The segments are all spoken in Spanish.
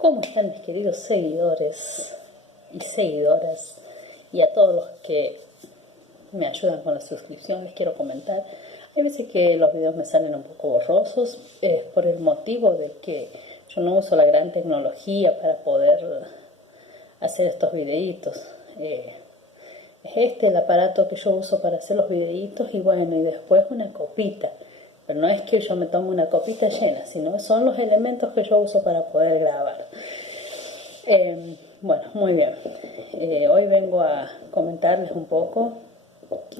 ¿Cómo están mis queridos seguidores y seguidoras? Y a todos los que me ayudan con la suscripción, les quiero comentar. Hay veces que los videos me salen un poco borrosos, por el motivo de que yo no uso la gran tecnología para poder hacer estos videitos. Es este el aparato que yo uso para hacer los videitos y bueno, y después una copita. Pero no es que yo me tome una copita llena, sino son los elementos que yo uso para poder grabar. Bueno, muy bien. Hoy vengo a comentarles un poco.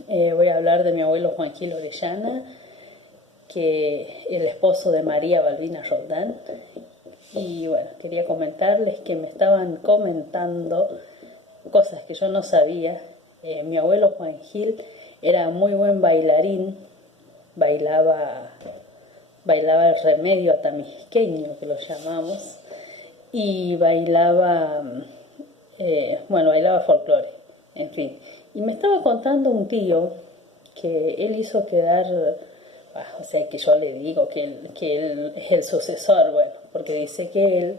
Voy a hablar de mi abuelo Juan Gil Orellana, que el esposo de María Balbina Roldán. Y bueno, quería comentarles que me estaban comentando cosas que yo no sabía. Mi abuelo Juan Gil era muy buen bailarín, bailaba el remedio atamisqueño, que lo llamamos, y bailaba folclore, en fin. Y me estaba contando un tío que él hizo quedar, o sea, que yo le digo que él es el sucesor, bueno, porque dice que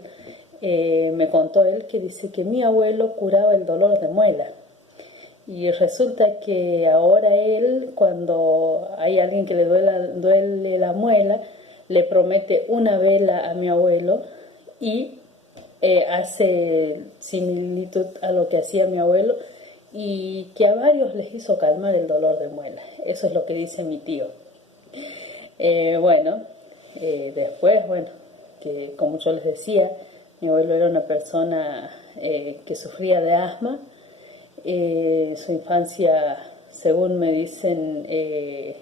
él, me contó él que dice que mi abuelo curaba el dolor de muela. Y resulta que ahora él, cuando hay alguien que le duele la muela, le promete una vela a mi abuelo y hace similitud a lo que hacía mi abuelo y que a varios les hizo calmar el dolor de muela. Eso es lo que dice mi tío. Después, que como yo les decía, mi abuelo era una persona que sufría de asma. Su infancia, según me dicen, que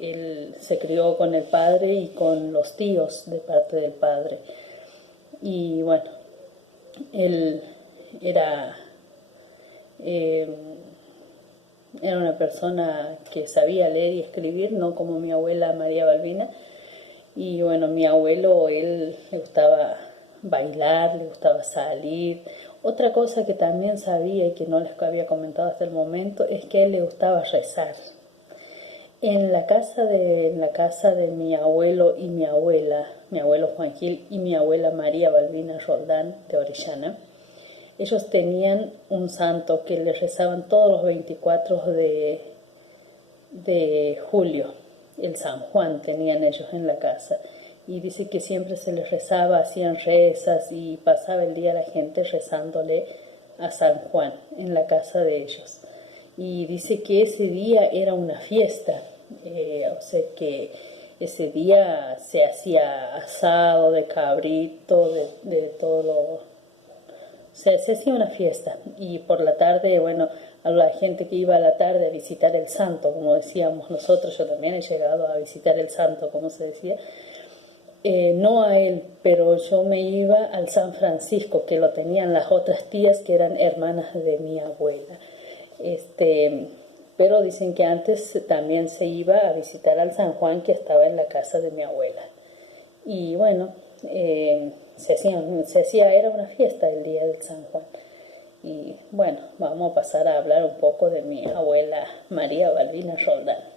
él se crió con el padre y con los tíos de parte del padre. Y bueno, él era una persona que sabía leer y escribir, no como mi abuela María Balbina. Y bueno, mi abuelo, él le gustaba bailar, le gustaba salir. Otra cosa que también sabía y que no les había comentado hasta el momento es que a él le gustaba rezar. En la casa de mi abuelo y mi abuela, mi abuelo Juan Gil y mi abuela María Balbina Roldán de Orellana, ellos tenían un santo que le rezaban todos los 24 de julio. El San Juan tenían ellos en la casa. Y dice que siempre se les rezaba, hacían rezas y pasaba el día la gente rezándole a San Juan en la casa de ellos. Y dice que ese día era una fiesta, o sea que ese día se hacía asado de cabrito, de todo lo... O sea, se hacía una fiesta y por la tarde, bueno, a la gente que iba a la tarde a visitar el santo, como decíamos nosotros, yo también he llegado a visitar el santo, como se decía, no a él, pero yo me iba al San Francisco, que lo tenían las otras tías que eran hermanas de mi abuela. Pero dicen que antes también se iba a visitar al San Juan, que estaba en la casa de mi abuela. Y bueno, era una fiesta el día del San Juan. Y bueno, vamos a pasar a hablar un poco de mi abuela María Balbina Roldán.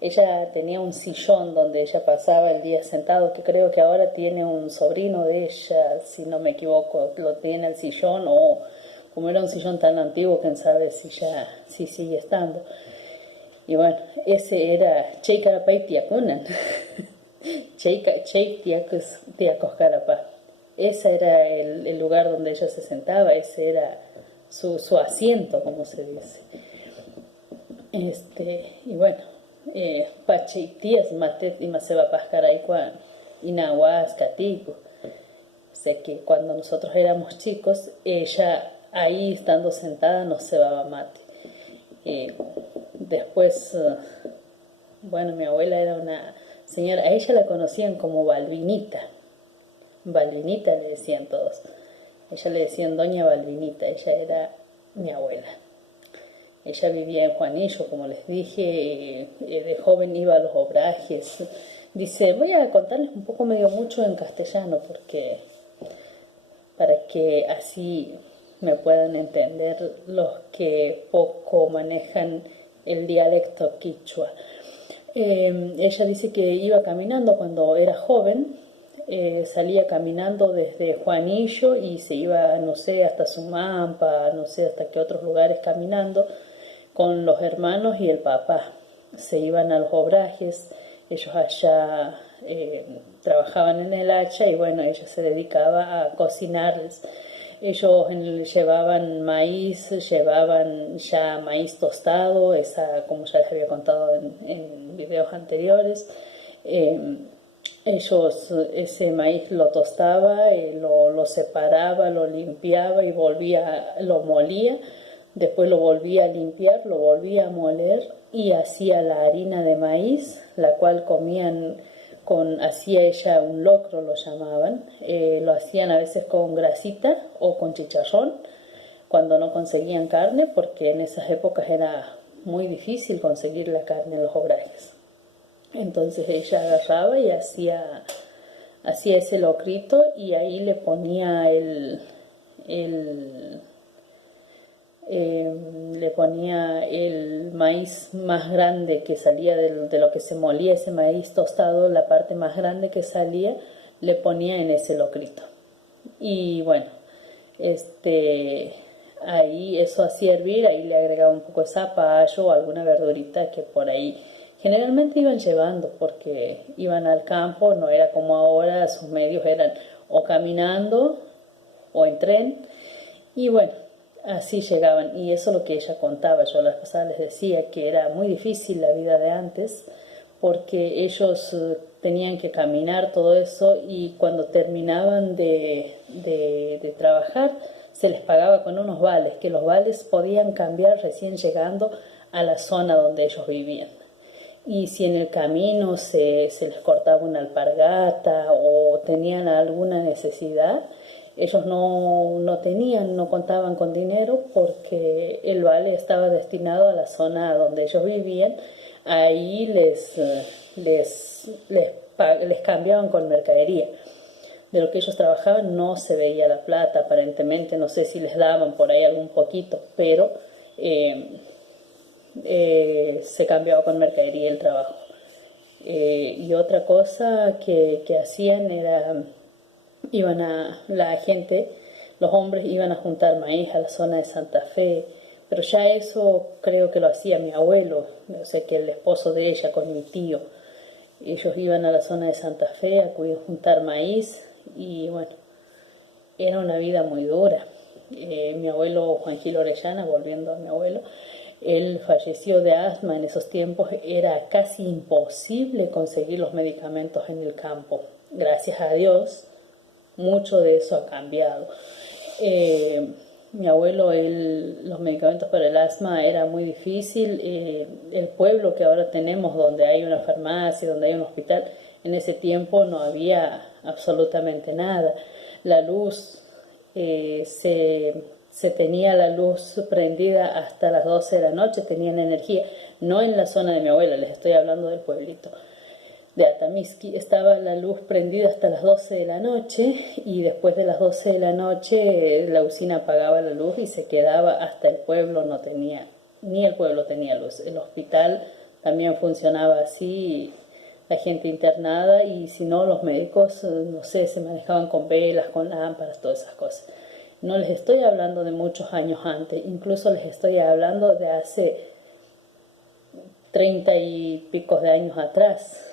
Ella tenía un sillón donde ella pasaba el día sentado, que creo que ahora tiene un sobrino de ella, si no me equivoco, lo tiene el sillón, o como era un sillón tan antiguo, quién sabe si sigue estando. Y bueno, ese era Cheikarapay Tiakunan, Tiacoscarapá. Ese era el lugar donde ella se sentaba, ese era su asiento, como se dice. Y bueno, Pacheitías Matet y Maseba Pascaraicua Inahuas Catico. O sea que cuando nosotros éramos chicos, ella ahí estando sentada nos cebaba mate. Después, mi abuela era una señora, a ella la conocían como Balbinita. Balbinita le decían todos. Ella le decían Doña Balbinita, ella era mi abuela. Ella vivía en Juanillo, como les dije, de joven iba a los obrajes. Dice, voy a contarles un poco medio mucho en castellano, para que así me puedan entender los que poco manejan el dialecto quichua. Ella dice que iba caminando cuando era joven salía caminando desde Juanillo y se iba, no sé, hasta Sumampa, no sé, hasta qué otros lugares caminando, con los hermanos y el papá. Se iban a los obrajes, ellos allá trabajaban en el hacha y bueno, ella se dedicaba a cocinarles. Ellos llevaban maíz, llevaban ya maíz tostado, esa, como ya les había contado en videos anteriores. Ellos ese maíz lo tostaba, lo separaba, lo limpiaba y lo molía, después lo volvía a limpiar, lo volvía a moler y hacía la harina de maíz, la cual comían hacía ella un locro, lo llamaban, lo hacían a veces con grasita o con chicharrón, cuando no conseguían carne, porque en esas épocas era muy difícil conseguir la carne en los obrajes. Entonces ella agarraba y hacía ese locrito y ahí le ponía le ponía el maíz más grande que salía de lo que se molía ese maíz tostado, la parte más grande que salía, le ponía en ese locrito. Y bueno, ahí eso hacía hervir, ahí le agregaba un poco de zapallo o alguna verdurita que por ahí generalmente iban llevando porque iban al campo, no era como ahora, sus medios eran o caminando o en tren y bueno, así llegaban. Y eso es lo que ella contaba. Yo la vez pasada les decía que era muy difícil la vida de antes porque ellos tenían que caminar todo eso y cuando terminaban de trabajar se les pagaba con unos vales, que los vales podían cambiar recién llegando a la zona donde ellos vivían. Y si en el camino se les cortaba una alpargata o tenían alguna necesidad, ellos no contaban con dinero porque el vale estaba destinado a la zona donde ellos vivían. Ahí les cambiaban con mercadería. De lo que ellos trabajaban no se veía la plata, aparentemente, no sé si les daban por ahí algún poquito, pero se cambiaba con mercadería el trabajo. Y otra cosa que hacían era, la gente, los hombres iban a juntar maíz a la zona de Santa Fe, pero ya eso creo que lo hacía mi abuelo, o sea que el esposo de ella con mi tío. Ellos iban a la zona de Santa Fe a juntar maíz y bueno, era una vida muy dura. Mi abuelo Juan Gil Orellana, volviendo a mi abuelo, él falleció de asma en esos tiempos, era casi imposible conseguir los medicamentos en el campo. Gracias a Dios, mucho de eso ha cambiado. Mi abuelo, los medicamentos para el asma era muy difícil. El pueblo que ahora tenemos, donde hay una farmacia, donde hay un hospital, en ese tiempo no había absolutamente nada. La luz, se tenía la luz prendida hasta las 12 de la noche, tenían energía, no en la zona de mi abuela, les estoy hablando del pueblito de Atamisqui, estaba la luz prendida hasta las 12 de la noche y después de las 12 de la noche la usina apagaba la luz y se quedaba hasta el pueblo, no tenía, ni el pueblo tenía luz. El hospital también funcionaba así, la gente internada y si no los médicos, no sé, se manejaban con velas, con lámparas, todas esas cosas. No les estoy hablando de muchos años antes, incluso les estoy hablando de hace 30 y pico de años atrás,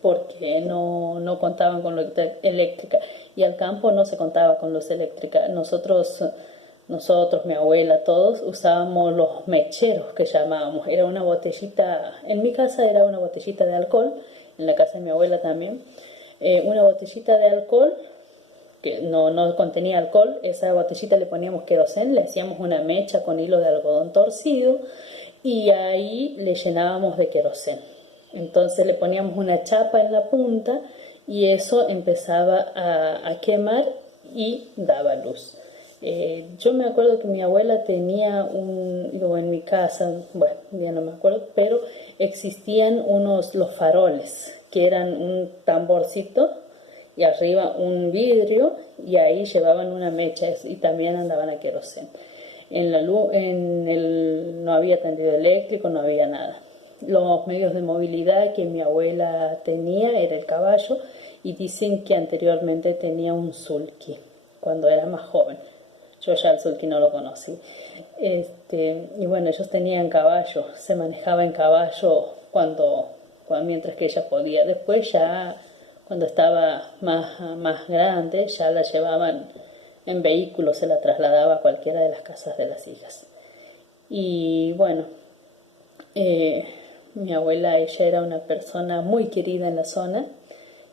porque no contaban con luz eléctrica y al campo no se contaba con luz eléctrica. Nosotros, mi abuela, todos usábamos los mecheros que llamábamos. Era una botellita, en mi casa era una botellita de alcohol, en la casa de mi abuela también, una botellita de alcohol que no contenía alcohol. Esa botellita le poníamos querosén, le hacíamos una mecha con hilo de algodón torcido y ahí le llenábamos de querosén. Entonces le poníamos una chapa en la punta y eso empezaba a quemar y daba luz. Yo me acuerdo que mi abuela tenía en mi casa, bueno, ya no me acuerdo, pero existían los faroles, que eran un tamborcito y arriba un vidrio y ahí llevaban una mecha y también andaban a querosén. No había tendido eléctrico, no había nada. los medios de movilidad que mi abuela tenía era el caballo, y dicen que anteriormente tenía un sulky cuando era más joven. Yo ya el sulky no lo conocí. Y bueno, ellos tenían caballo, se manejaba en caballo mientras que ella podía. Después ya, cuando estaba más grande, ya la llevaban en vehículo, se la trasladaba a cualquiera de las casas de las hijas. Y bueno, mi abuela, ella era una persona muy querida en la zona,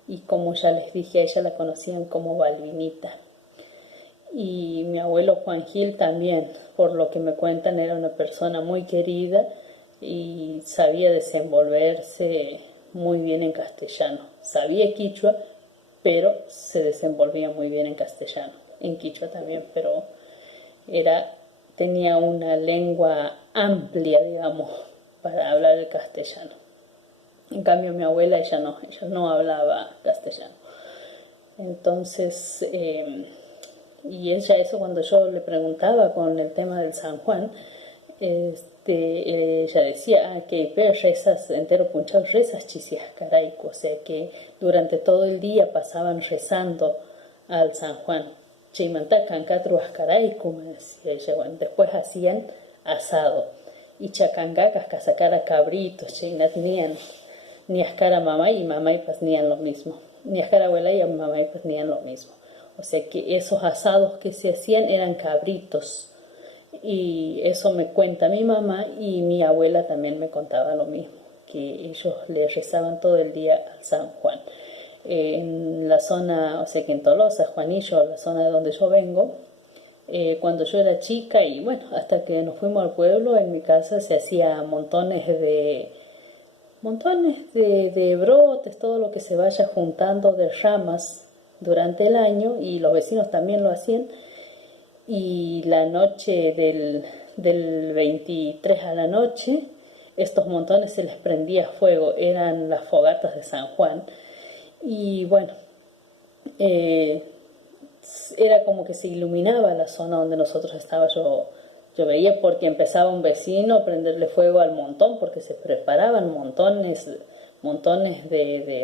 y como ya les dije, a ella la conocían como Balvinita. Y mi abuelo Juan Gil también, por lo que me cuentan, era una persona muy querida y sabía desenvolverse muy bien en castellano. Sabía quichua, pero se desenvolvía muy bien en castellano. En quichua también, pero tenía una lengua amplia, digamos, para hablar el castellano. En cambio, mi abuela, ella no hablaba castellano. Entonces, y eso cuando yo le preguntaba con el tema del San Juan, ella decía que rezas entero punchado, rezas chisias caraico, o sea que durante todo el día pasaban rezando al San Juan. Chimanta cancatru ascaraico, me decía ella. Bueno, después hacían asado y chacangacas, casacara cabritos, chinatnían ni ascara mamá y pues nían lo mismo, ni ascara abuela y mamá y pues nían lo mismo. O sea que esos asados que se hacían eran cabritos, y eso me cuenta mi mamá, y mi abuela también me contaba lo mismo, que ellos le rezaban todo el día al San Juan. En la zona, o sea que en Tolosa, Juanillo, la zona de donde yo vengo, cuando yo era chica, y bueno, hasta que nos fuimos al pueblo, en mi casa se hacía montones de brotes, todo lo que se vaya juntando de ramas durante el año, y los vecinos también lo hacían. Y la noche del 23 a la noche, estos montones se les prendía fuego, eran las fogatas de San Juan. Y bueno, era como que se iluminaba la zona donde nosotros estábamos. Yo veía, porque empezaba un vecino a prenderle fuego al montón, porque se preparaban montones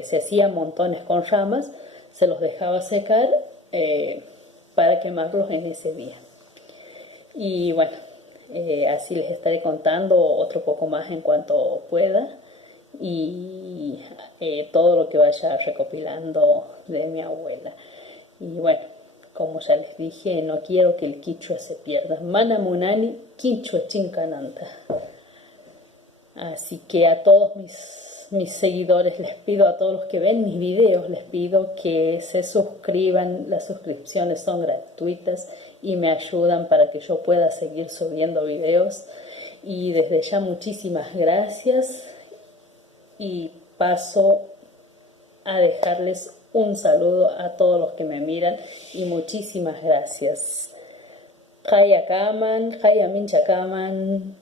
se hacían montones con ramas, se los dejaba secar para quemarlos en ese día. Y bueno, así les estaré contando otro poco más en cuanto pueda, y todo lo que vaya recopilando de mi abuela. Y bueno, como ya les dije, no quiero que el quichua se pierda. Manamunani quichua chincananta. Así que a todos mis seguidores les pido, a todos los que ven mis videos, les pido que se suscriban. Las suscripciones son gratuitas y me ayudan para que yo pueda seguir subiendo videos. Y desde ya muchísimas gracias, y paso a dejarles un saludo a todos los que me miran, y muchísimas gracias. Jaya Kaman, Jaya Mincha Kaman.